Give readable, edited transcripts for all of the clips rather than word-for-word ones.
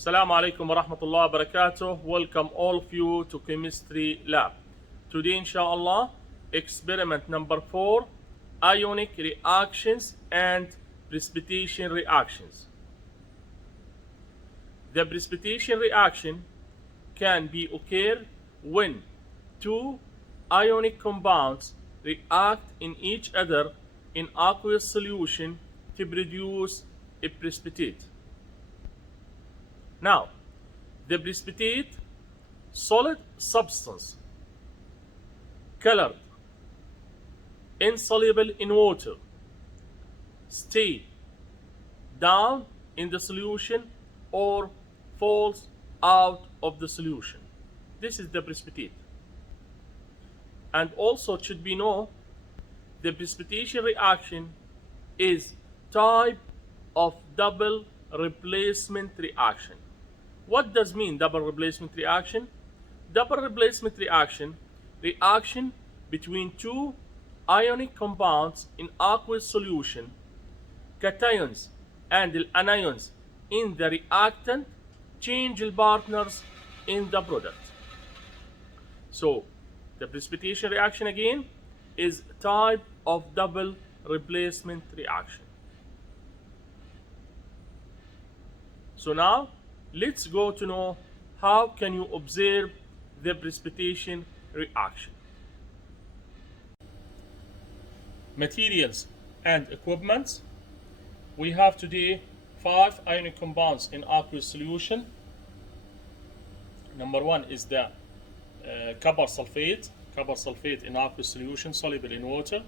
Assalamu alaikum wa rahmatullahi wa barakatuh. Welcome all of you to Chemistry Lab. Today, inshallah, experiment number 4, Ionic reactions and precipitation reactions. The precipitation reaction can be occur when two ionic compounds react in each other in aqueous solution to produce a precipitate. Now, the precipitate, solid substance, colored, insoluble in water, stay down in the solution or falls out of the solution. This is the precipitate. And also it should be known, the precipitation reaction is type of double replacement reaction. What does mean double replacement reaction? Double replacement reaction between two ionic compounds in aqueous solution, cations and anions in the reactant change partners in the product. So the precipitation reaction again is type of double replacement reaction. So now let's go to know how can you observe the precipitation reaction. Materials and equipment. We have today 5 ionic compounds in aqueous solution. Number 1 is the copper sulfate in aqueous solution, soluble in water.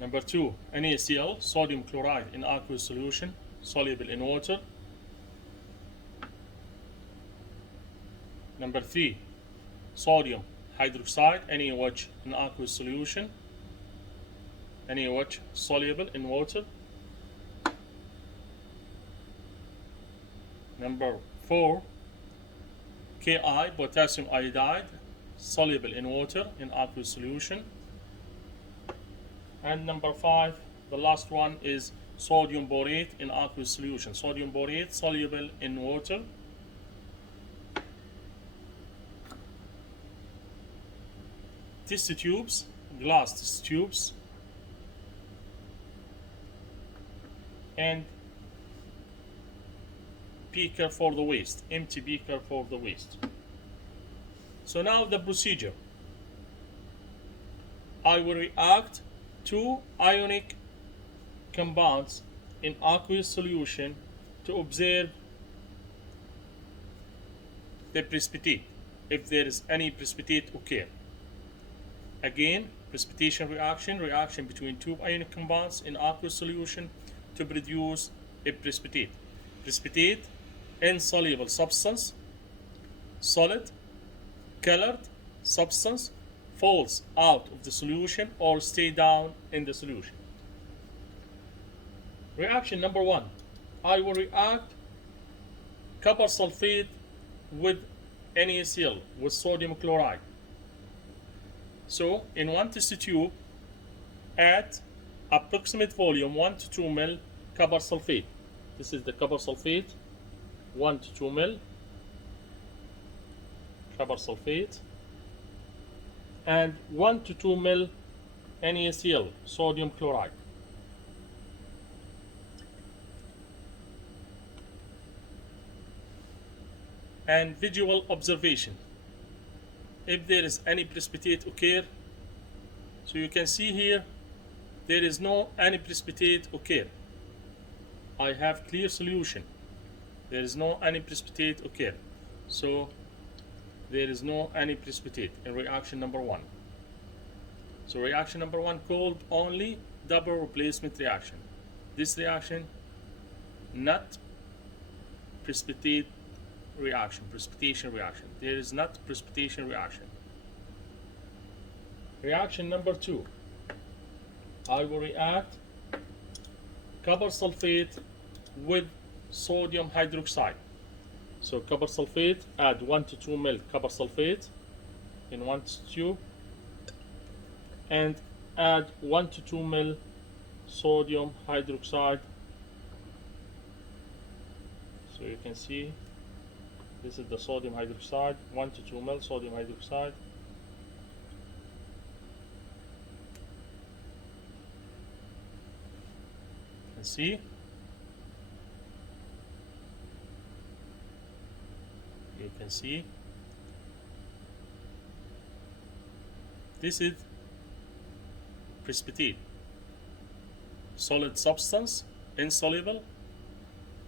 Number 2, NaCl, sodium chloride in aqueous solution, soluble in water. Number 3, sodium hydroxide, NaOH in aqueous solution, NaOH soluble in water. Number 4, Ki, potassium iodide, soluble in water in aqueous solution. And number 5, the last one, is sodium borate in aqueous solution. Sodium borate soluble in water. Test tubes, glass test tubes, and beaker for the waste, empty beaker for the waste. So now the procedure. I will react two ionic compounds in aqueous solution to observe the precipitate, if there is any precipitate occur. Again, precipitation reaction between two ionic compounds in aqueous solution to produce a precipitate. Precipitate, insoluble substance, solid, colored substance, falls out of the solution or stay down in the solution. Reaction number 1. I will react copper sulfate with NaCl, with sodium chloride. So in one test tube, add approximate volume 1 to 2 ml copper sulfate. This is the copper sulfate, 1 to 2 ml copper sulfate, and 1 to 2 ml NaCl, sodium chloride. And visual observation. If there is any precipitate occur, so you can see here, there is no any precipitate occur. I have clear solution. There is no any precipitate occur. So there is no any precipitate in reaction number 1. So reaction number 1 called only double replacement reaction. This reaction not precipitation reaction. There is not precipitation reaction. Reaction number 2. I will react copper sulfate with sodium hydroxide. So copper sulfate, add 1 to 2 ml copper sulfate in one tube, and add 1 to 2 ml sodium hydroxide So you can see this is the sodium hydroxide, 1 to 2 ml sodium hydroxide. You can see. You can see. This is precipitate. Solid substance, insoluble,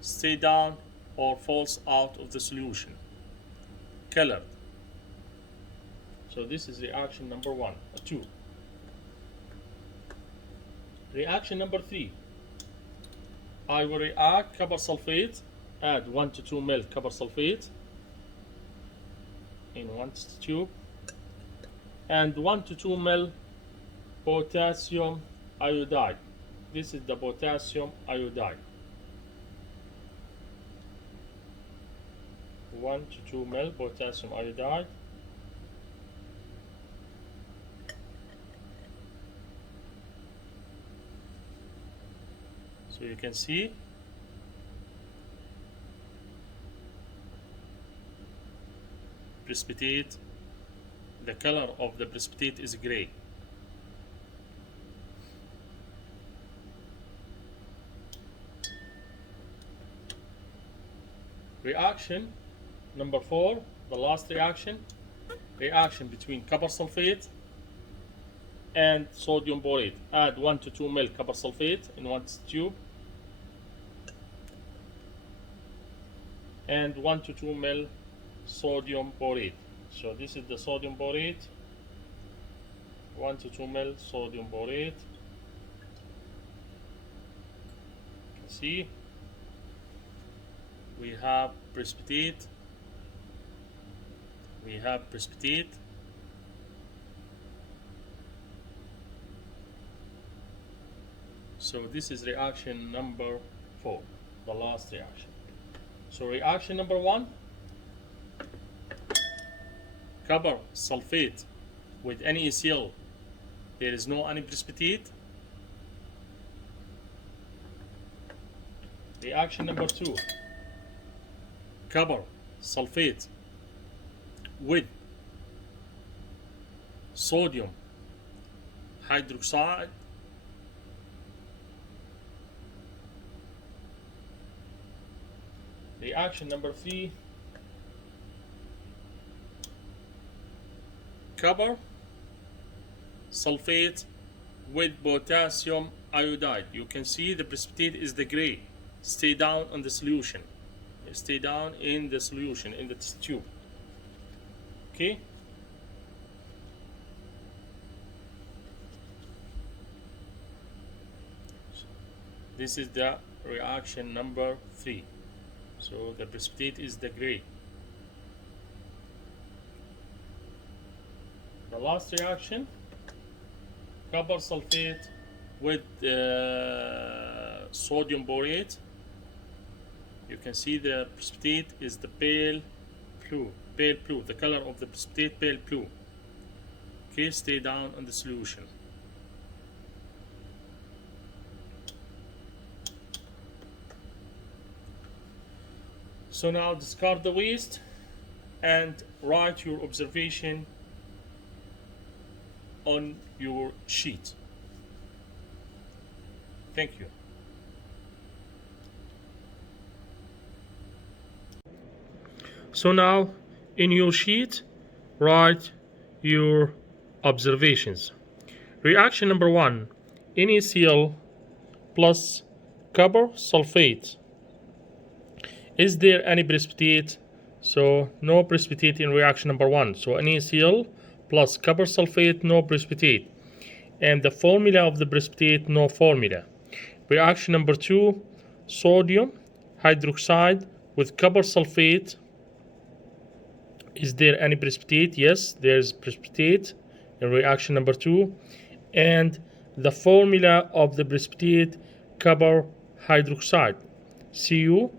stay down or falls out of the solution. Colored. So this is reaction number 2. Reaction number 3. I will react copper sulfate, add 1 to 2 ml copper sulfate in one tube, and 1 to 2 ml potassium iodide. This is the potassium iodide. 1 to 2 ml potassium iodide. So you can see precipitate. The color of the precipitate is gray. Reaction number 4, the last reaction between copper sulfate and sodium borate. Add 1 to 2 ml copper sulfate in one tube, and 1 to 2 ml sodium borate. So this is the sodium borate, 1 to 2 ml sodium borate. You can see we have precipitate. So this is reaction number 4, the last reaction. So reaction number 1, copper sulfate with NaCl, there is no any precipitate. Reaction number 2, copper sulfate with sodium hydroxide. Reaction number 3, copper sulfate with potassium iodide. You can see the precipitate is the gray. Stay down on the solution. Stay down in the solution, in the tube. Okay. This is the reaction number 3. So the precipitate is the gray. The last reaction, copper sulfate with sodium borate. You can see the precipitate is the pale blue. The color of the precipitate, pale blue. Okay, stay down on the solution. So now discard the waste and write your observation on your sheet. Thank you. So now in your sheet, write your observations. Reaction number 1, NaCl plus copper sulfate. Is there any precipitate? So no precipitate in reaction number 1. So NaCl plus copper sulfate, no precipitate. And the formula of the precipitate, no formula. Reaction number 2, sodium hydroxide with copper sulfate. Is there any precipitate? Yes, there's precipitate in reaction number 2. And the formula of the precipitate, copper hydroxide, CuOH2.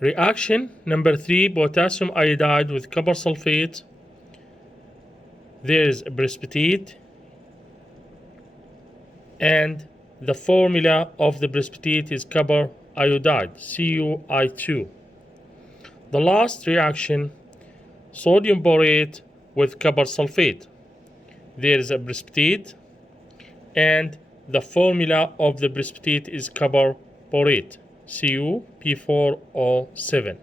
Reaction number 3, potassium iodide with copper sulfate. There is a precipitate, and The formula of the precipitate is copper iodide, CuI2. The last reaction, sodium borate with copper sulfate. There is a precipitate, and the formula of the precipitate is copper borate, CuP4O7.